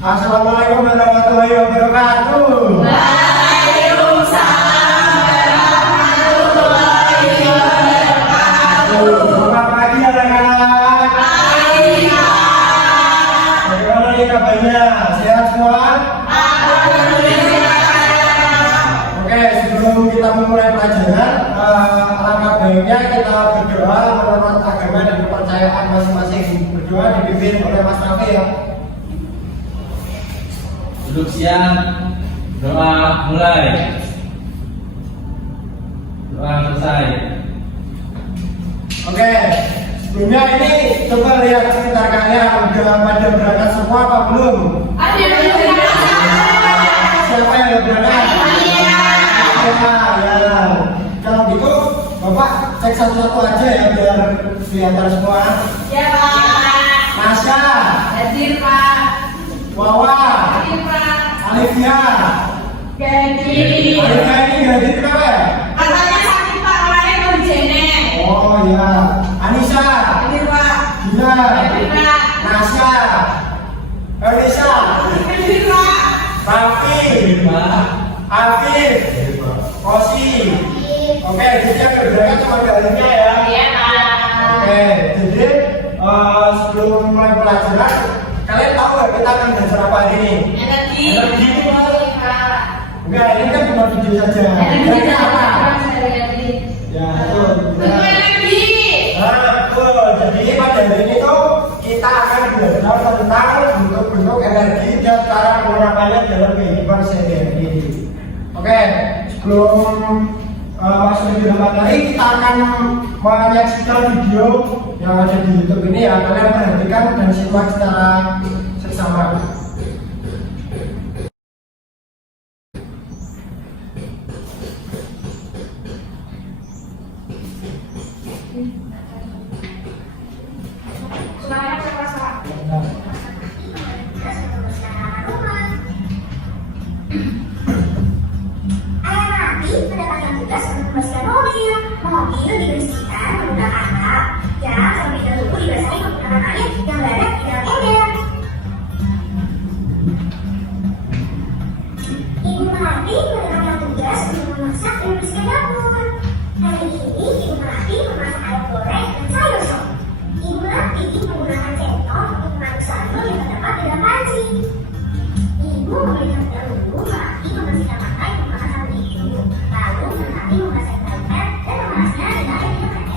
Assalamualaikum warahmatullahi wabarakatuh. Waalaikumsalam warahmatullahi wabarakatuh. Selamat pagi anak-anak. Pagi, Pak. Bagaimana nih kabarnya? Sehat semua? Alhamdulillah. Oke, sebelum kita memulai pelajaran, alangkah baiknya kita berdoa menurut agama dan kepercayaan masing-masing. Berdoa dipimpin oleh Mas Nafi ya. Duduk siang, doa mulai, doa selesai. Oke, sebelumnya ini coba lihat sekitar kalian, udah pada berangkat semua apa belum? Ada yang berangkat. Siapa yang udah berangkat? Iya. Ya. Kalau gitu, Bapak cek satu-satu aja ya biar kelihatan semua. Ya, Pak. Masya, Hadir, Pak. Wawa, Hadir, Pak. Alivia. Hadir. Alivia ini hadir kenapa ya? Katanya sakit, Pak. Kemarin mau dijenek. Oh ya, Anissa, Hadir, Pak. Gina, Hadir, Pak. Nasya, Elisa, Hadir, Pak. Raffi, Afif, Kosi. Oke, jadi yang berangkat cuma Alivia ya. Iya, Pak. Oke, jadi sebelum mulai pelajaran, kalian tahu nggak kita akan belajar apa hari ini? Energi. Energi. Pak. Enggak, ini kan cuma video saja. Energi Jadi apa? energi. Ya, betul. Bentuk energi. Nah, betul. Jadi pada hari ini tuh kita akan belajar tentang bentuk-bentuk energi dan cara menggunakannya dalam kehidupan sehari-hari. Oke, sebelum masuk video materi, kita akan menyaksikan video yang ada di YouTube ini ya. Kalian perhatikan dan simak secara seksama. Suaranya keras, Pak. Ayah Nabi mendapatkan tugas untuk membersihkan mobil. Mobil dibersihkan menggunakan alat yang terlebih dahulu dibasahi menggunakan air yang berada di dalam ember. Ibu Melati mendapatkan tugas untuk memasak dan membersihkan dapur. Hari ini Ibu Melati memasak ayam goreng dan sayur sop. Ibu Melati menggunakan centong untuk mengaduk sayur yang terdapat di dalam panci. Ibu memberikan dahulu Melati membersihkan lantai menggunakan sabun hijau. Lalu Melati membasahi toilet dan memerasnya dengan air yang hangat.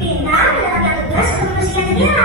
Bintang mendapatkan tugas untuk membersihkan jendela.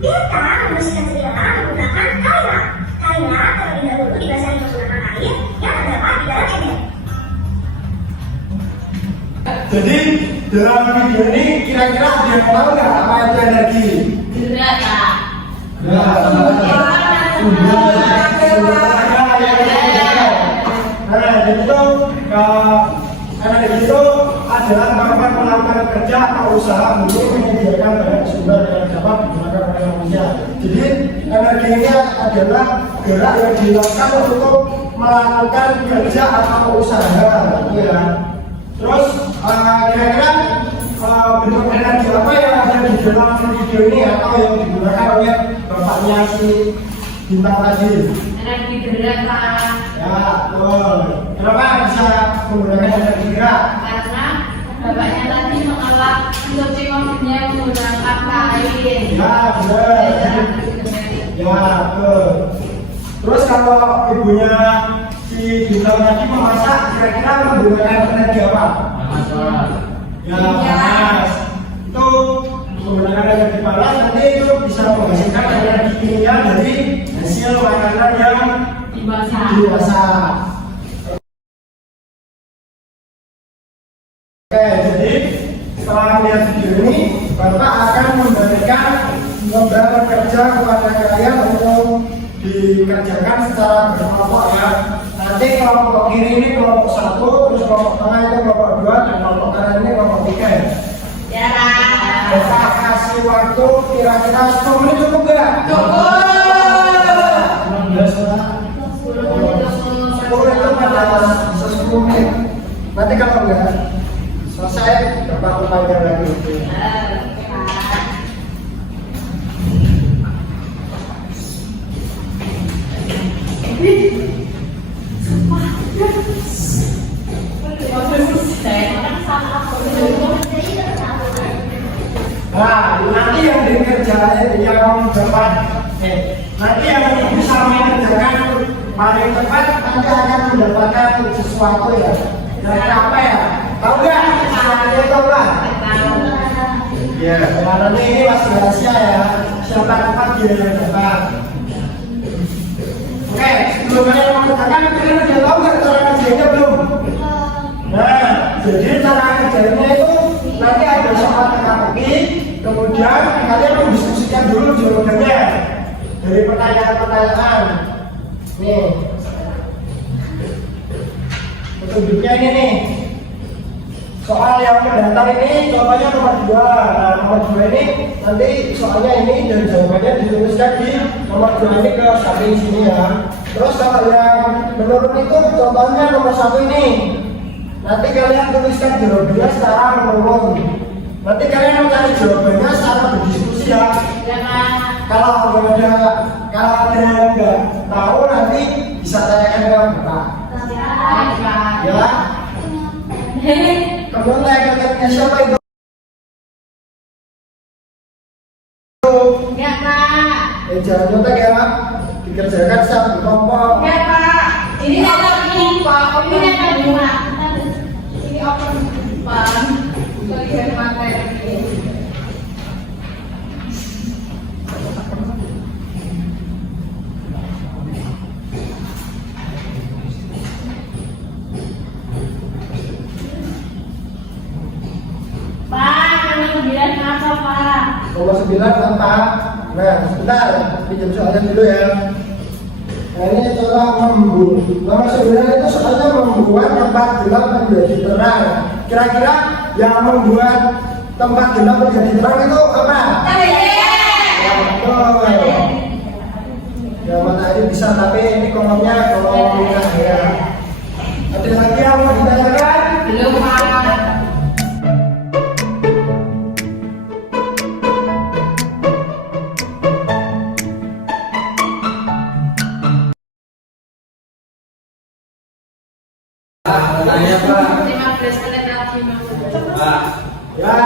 Bintang membersihkan jendela menggunakan kailak. Kailak terlebih dahulu dibasahi menggunakan air yang terdapat di dalam ember. Jadi dalam video ini kira-kira ada yang tahu nggak apa itu energi? Berat, Pak. Nah, jadi itu energi itu adalah kemampuan melakukan kerja atau usaha untuk menyediakan banyak sumber yang dapat digunakan oleh manusia. Jadi energi ini adalah gerak yang dilakukan untuk melakukan kerja atau usaha, gitu ya. Terus kira-kira bentuk energi apa yang ada di dalam video ini atau yang digunakan oleh bapaknya si Bintang tadi? Energi berat, Pak. Ya, betul. Kenapa bisa menggunakan energi gerak? Karena bapaknya tadi mengelak mencuci mobilnya menggunakan kain. Ya, benar. Ya, betul. Terus kalau ibunya si Bintang tadi memasak, kira-kira menggunakan energi apa? Ya, panas. Itu menggunakan energi panas, nanti itu bisa menghasilkan energi kimia dari hasil makanan yang dimasak. Oke, jadi setelah melihat video ini, Bapak akan memberikan lembar kerja kepada kalian untuk dikerjakan secara berkelompok ya. Nanti kelompok kiri ini kelompok 1, terus kelompok tengah itu kelompok 2, dan kelompok kanan ini kelompok 3 ya. Ya, Pak. Bapak kasih waktu kira-kira 10 menit cukup nggak? Cukup. 16 lah. 10 itu pada 10 menit. Nanti kalau enggak selesai, Bapak upayakan lagi. Nah, nanti yang dikerjain yang dapat nanti yang bisa mengerjakan paling cepat nanti akan mendapatkan sesuatu ya. Dari apa ya? Tahu nggak? Saya tahu lah. Ya, nanti ini masih rahasia ya. Siapa cepat dia yang dapat. Oke, sebelum kalian mengerjakan, kalian udah tahu nggak cara kerjanya belum? Nah, jadi cara kerjanya itu nanti ada soal teka-teki, kemudian kalian mendiskusikan dulu jawabannya dari pertanyaan-pertanyaan. Nih, petunjuknya ini nih. Soal yang mendaftar ini jawabannya nomor 2. Nah, nomor 2 ini nanti soalnya ini dan jawabannya dituliskan di nomor 2 ini ke samping sini ya. Terus kalau yang menurun itu contohnya nomor 1 ini. Nanti kalian tuliskan jawabannya secara menurun. Nanti kalian mencari jawabannya secara berdiskusi ya. Kalau ada yang nggak tahu nanti bisa tanyakan ke Bapak. Ya. Kemudian tanya siapa itu? Ya Pak. Jangan nyontek ya Pak. Dikerjakan satu kelompok. Ya Pak. Ini apa ini Pak? Ini apa bunga? Ini apa Pak? Bagian materi. Pak, nomor 9 apa Pak? Nomor 9 apa? Nah, sebentar, pinjam soalnya dulu ya. Nah, ini contoh membuat. Nomor 9 itu soalnya membuat tempat gelap menjadi terang. Kira-kira yang membuat tempat gelap menjadi terang itu apa? Ya, betul. Ya, matahari bisa, tapi ini kolomnya kolom ya. Ada lagi yang mau ditanyakan? Belum Pak. Tanya Pak. 15 menit lagi Mas. Pak, Ya,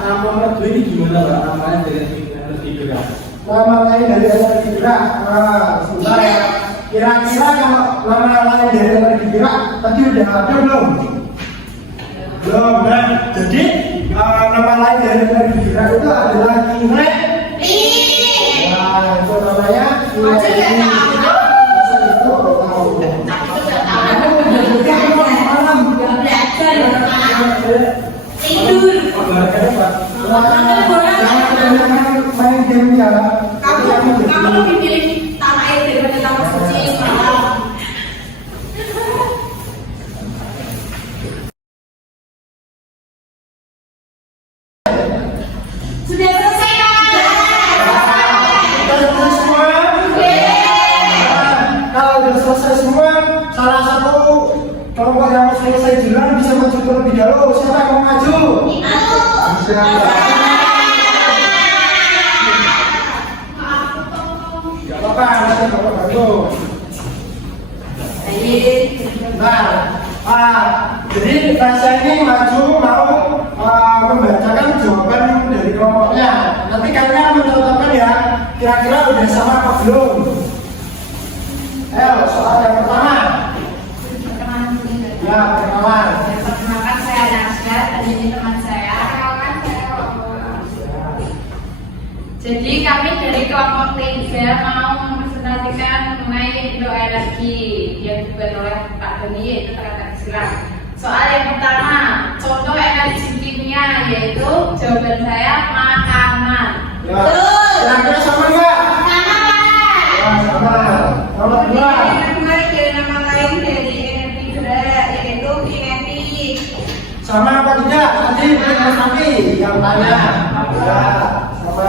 nama Merdu ini gimana Pak? Namanya dari energi gerak. nama lain dari energi gerak. Sebentar ya. Kira-kira kalau nama lain dari energi gerak tadi udah ada belum? Belum. Nah, jadi nama lain dari energi gerak itu adalah kinetik. Nah, itu namanya kinetik. Masa itu tahu. Aku udah juga malam. Tidur. Olahraga Pak. Jangan main game ya. Kamu lebih pilih tanah air daripada tanah suci Pak. Sudah selesai Pak. Udah selesai semua? Kalau udah selesai semua, salah satu kelompok yang selesai jalan bisa maju terlebih dahulu. Siapa yang mau maju? Bisa. Gak apa-apa, nanti bapak bantu. Nah, jadi saya ini maju mau membacakan jawaban dari kelompoknya. Nanti kalian mencontohkan ya, kira-kira udah sama apa belum? Ayo, soal yang pertama. Ya, perkenalan. Perkenalkan saya Nasya, dan ini teman saya. Jadi kami dari kelompok 3 mau mempresentasikan mengenai bioenergi yang dibuat oleh Pak Doni, yaitu teka-teki silang. Soal yang pertama, contoh energi kimia, yaitu jawaban saya makanan. Ya, kira-kira sama nggak? Sama Pak. Ya, sama. Nomor 2. Yang kedua dari nama lain dari energi gerak, yaitu kinetik. Sama apa tidak? Nanti yang tanya. Ya, sama.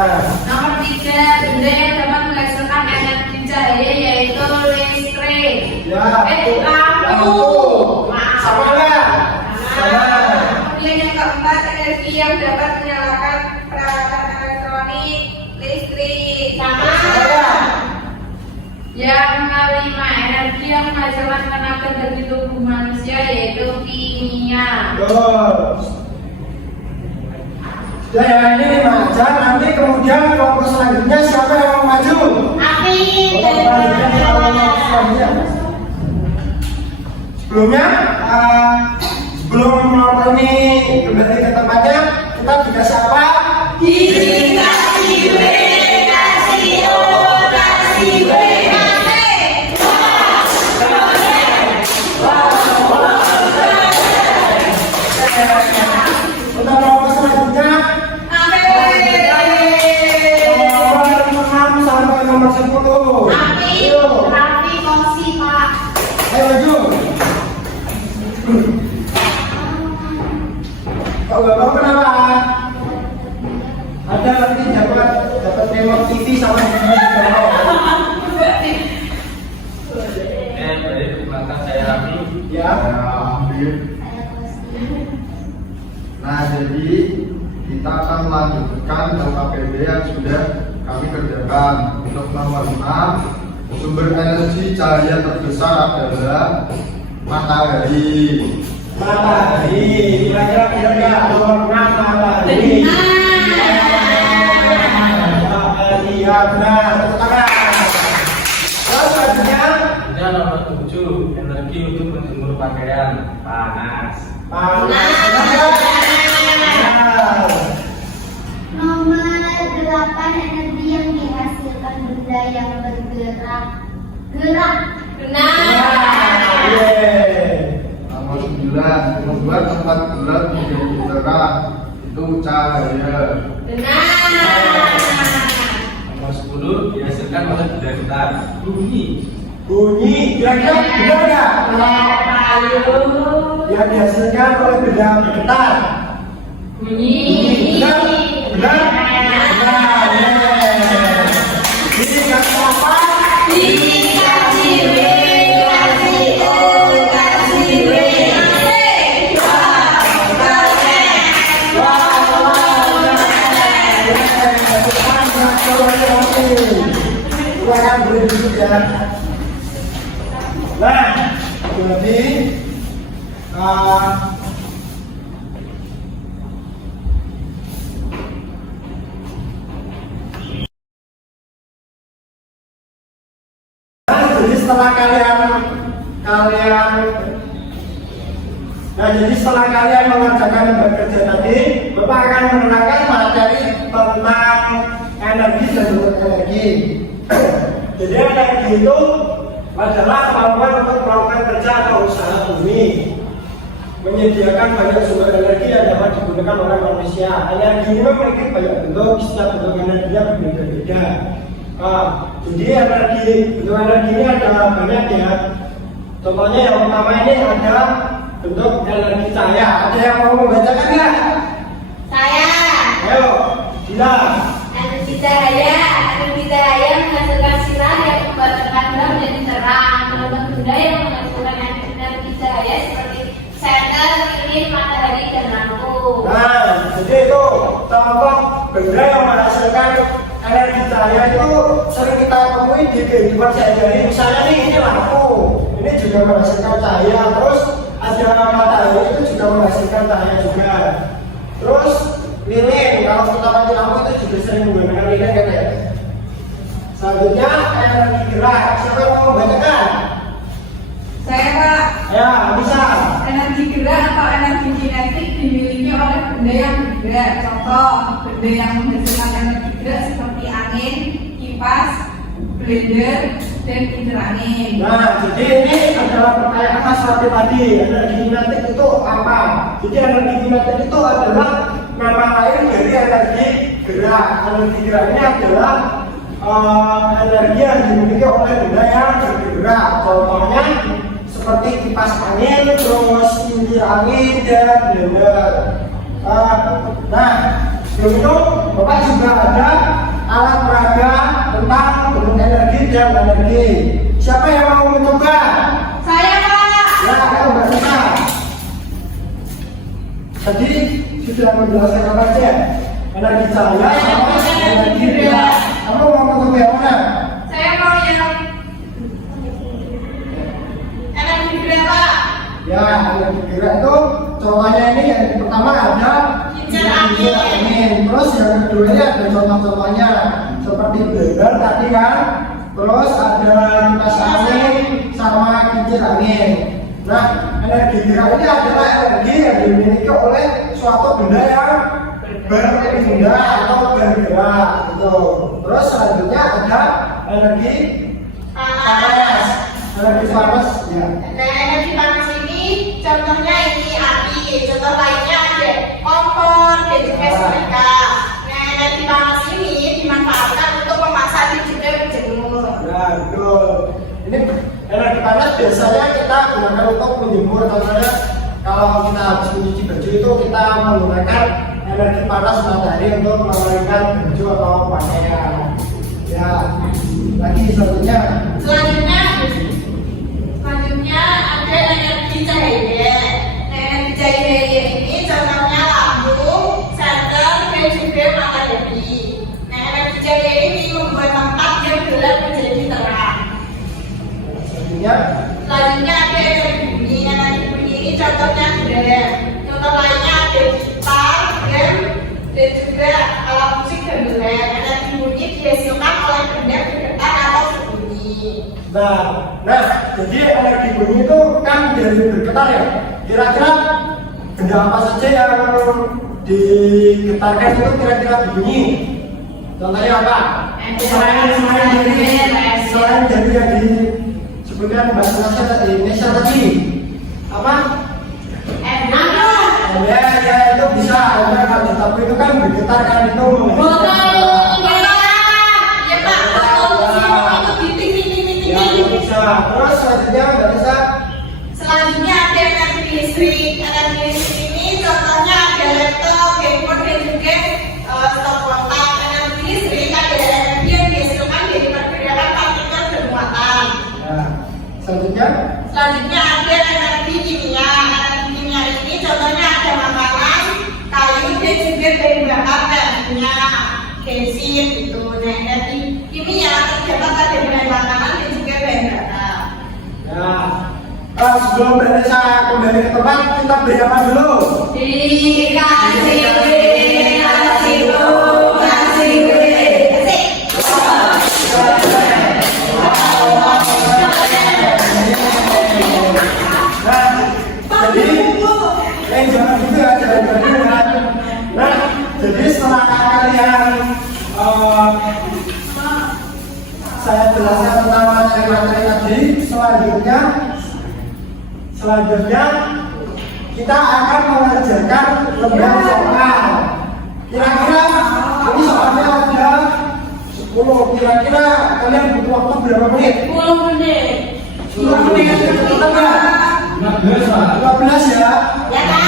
Nomor 3, benda yang dapat menghasilkan energi cahaya, yaitu listrik. Ya. Lampu. Sama nggak? Sama. Kemudian yang keempat, energi yang dapat menyalakan peralatan elektronik, listrik. Sama. Sama. Yang kelima, energi yang menghasilkan tenaga dari tubuh manusia yaitu kimia. Terus. Ya ini 5 aja, nanti kemudian kelompok selanjutnya siapa yang mau maju? Amin. Sebelumnya, sebelum kelompok ini kembali ke tempatnya, kita dikasih apa? Dikasih W, kasih O, kasih W, Untuk kelompok selanjutnya, nomor 6 sampai nomor 10. Amin. Rafi kongsi Pak. Ayo maju. Kalau nggak mau kenapa? Ada nanti dapat remote TV sama Dari belakang saya Raffi. ya. Nah, jadi kita akan melanjutkan LKPD yang sudah kami kerjakan. Untuk nomor 6, sumber energi cahaya terbesar adalah matahari. Matahari, kira-kira benar nggak? Nomor 6 matahari. Matahari, ya benar. Tepuk tangan. Terus selanjutnya Kemudian nomor 7, energi untuk menjemur pakaian panas. panas. Benar. Nomor 8, energi yang dihasilkan benda yang bergerak. Gerak. Benar. Yeay. Nomor 9, membuat tempat gelap menjadi terang. Itu cahaya. Benar. Nomor 10, dihasilkan oleh benda getar. Bunyi. Bunyi, kira-kira benar nggak? Yang dihasilkan oleh benda bergetar. Bunyi. Benar? Benar? Benar. Yeay. Ini kasih apa? Dikasih W, kasih O, kasih W, Silakan boleh duduk ya. Nah, jadi jadi setelah setelah kalian mengerjakan bekerja tadi, Bapak akan menerangkan materi tentang energi dan sumber energi. Jadi energi itu adalah kemampuan untuk melakukan kerja atau usaha bumi, menyediakan banyak sumber energi yang dapat digunakan oleh manusia. Energi ini memiliki banyak bentuk, setiap bentuk energinya berbeda-beda. Jadi bentuk energi ini ada banyak ya. Contohnya yang pertama ini ada bentuk energi cahaya. Ada yang mau membacakan nggak? Saya. Ayo, bilang. Energi cahaya menghasilkan sinar yang membuat gelap menjadi terang. Berbagai benda yang menghasilkan energi cahaya seperti senter, lilin, matahari, dan lampu. Nah, jadi itu contoh benda yang menghasilkan energi cahaya itu sering kita temui di kehidupan sehari-hari. Misalnya nih, ini lampu, ini juga menghasilkan cahaya. Terus ada matahari itu juga menghasilkan cahaya juga. Terus lilin, kalau kita mati lampu itu juga sering menggunakan lilin kan ya. Selanjutnya energi gerak. Siapa yang mau membacakan? Saya Pak. Ya, bisa. Energi gerak atau energi kinetik dimiliki oleh benda yang bergerak. Contoh, benda yang menghasilkan energi gerak seperti angin, kipas, blender, dan kincir angin. Nah, jadi ini adalah pertanyaan Mas Raffi tadi. Energi kinetik itu apa? Jadi energi kinetik itu adalah nama lain dari energi gerak. Energi gerak ini adalah energi yang dimiliki oleh benda yang bergerak. Contohnya seperti kipas angin, terus kincir angin, dan blender. Nah, sebelum itu Bapak juga ada alat peraga tentang bentuk energi dan energi. Siapa yang mau mencoba? Saya Pak. Ya, ayo bercoba. Tadi sudah menjelaskan apa aja? Energi cahaya sama energi gerak. Kamu mau mencoba yang mana? Saya mau yang Ya, energi gerak itu contohnya ini yang pertama ada Kincir angin. Terus yang kedua ini ada contoh-contohnya seperti blender tadi kan. Terus ada kipas angin sama kincir angin. Nah, energi gerak ini adalah energi yang dimiliki oleh suatu benda yang berpindah atau bergerak gitu. Terus selanjutnya ada energi panas. Energi panas ya. Nah, energi panas ini contohnya ini api, contoh lainnya ada kompor dan juga setrika. Nah, energi panas ini dimanfaatkan untuk memasak dan juga berjemur. Nah, betul. Ini energi panas biasanya kita gunakan untuk menjemur. Contohnya kalau kita habis mencuci baju itu kita menggunakan energi panas matahari untuk mengeringkan baju atau pakaian. Ya, lagi selanjutnya. Selanjutnya ada energi cahaya. Nah, energi cahaya ini contohnya lampu, senter, dan juga matahari. Nah, energi cahaya ini membuat tempat yang gelap menjadi terang. Selanjutnya ada energi bunyi. Energi bunyi ini contohnya drum. Contoh lainnya ada gitar, drum, dan juga alat musik gamelan. Energi bunyi dihasilkan oleh benda bergetar atau berbunyi. Nah, jadi energi bunyi itu kan dari bergetar ya. Kira-kira benda apa saja yang digetarkan itu kira-kira berbunyi? Contohnya apa? Selain dari yang disebutkan Mbak Nasya tadi, Nesya tadi apa? Ya itu bisa. Tapi itu kan bergetar kan itu. Terus selanjutnya Mbak Nisa. Selanjutnya ada energi listrik. Energi listrik ini contohnya ada laptop, handphone, dan juga stop kontak. Energi listrik adalah energi yang dihasilkan dari pergerakan partikel bermuatan. Nah, selanjutnya Selanjutnya ada energi kimia. Energi kimia ini contohnya ada makanan, kayu, dan juga bahan bakar kayak minyak, bensin gitu. Nah, energi kimia terdapat pada bahan makanan dan juga bahan bakar. sebelum Mbak Nisa kembali ke tempat, kita beri apa dulu? Jadi setelah kalian saya jelaskan tentang materi-materi tadi, selanjutnya kita akan mengerjakan lembar soal. Kira-kira ini soalnya ada 10. Kira-kira kalian butuh waktu berapa menit? 10 menit. 10 menit. Tetap ya? 15 ya? Ya, Pak.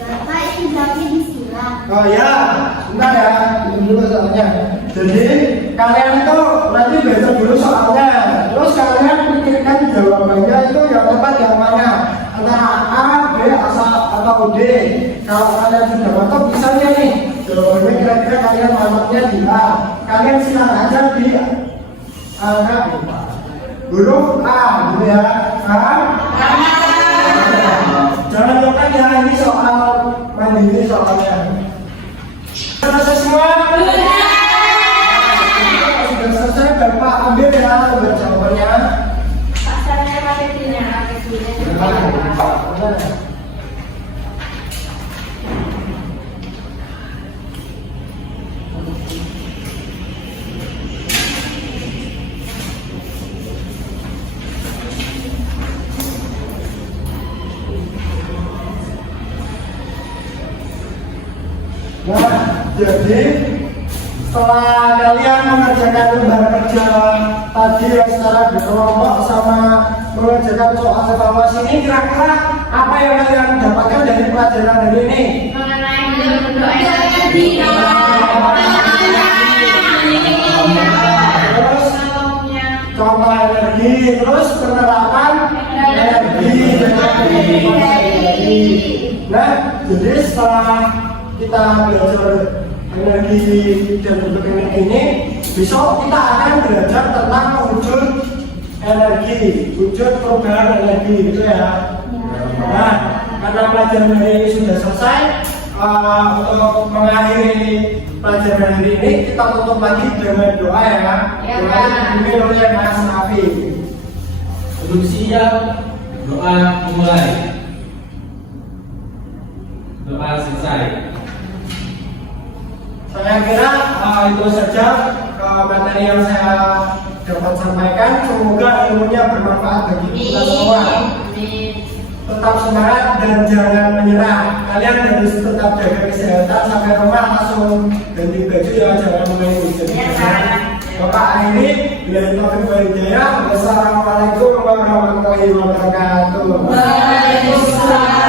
Bapak ini berarti disilang. Oh ya, sebentar ya, itu dulu soalnya. Jadi kalian itu nanti baca dulu soalnya, terus kalian pikirkan jawabannya itu yang tepat yang mana, antara A, B, atau D. Kalau kalian sudah mantap, misalnya nih jawabannya kira-kira kalian mantapnya di A, kalian silang aja di angka huruf A, gitu ya. Jangan lupa ya, ini soal mandiri soalnya. Selesai semua? Sudah selesai, Bapak ambil ya buat jawabannya. Pasarnya pakai punya Nah, jadi setelah kalian mengerjakan lembar kerja tadi yang secara berkelompok sama mengerjakan soal evaluasi ini, kira-kira apa yang kalian dapatkan dari pelajaran hari ini? mengenai bentuk energi. Terus contoh energi, terus Nah, jadi setelah kita belajar energi dan bentuk energi ini, besok kita akan belajar tentang mewujud energi, wujud perubahan energi gitu ya. Nah, karena pelajaran hari ini sudah selesai, untuk mengakhiri pelajaran hari ini kita tutup lagi dengan doa ya. Doa yang dipimpin oleh Mas Nafi. Untuk siap, doa dimulai. Doa selesai. Saya kira itu saja materi yang saya dapat sampaikan. Semoga ilmunya bermanfaat bagi kita semua. Tetap semangat dan jangan menyerah. Kalian harus tetap jaga kesehatan sampai rumah langsung ganti baju ya, jangan main hujan. Bapak akhiri, bila taufiq wal hidayah. Wassalamualaikum warahmatullahi wabarakatuh. Waalaikumsalam.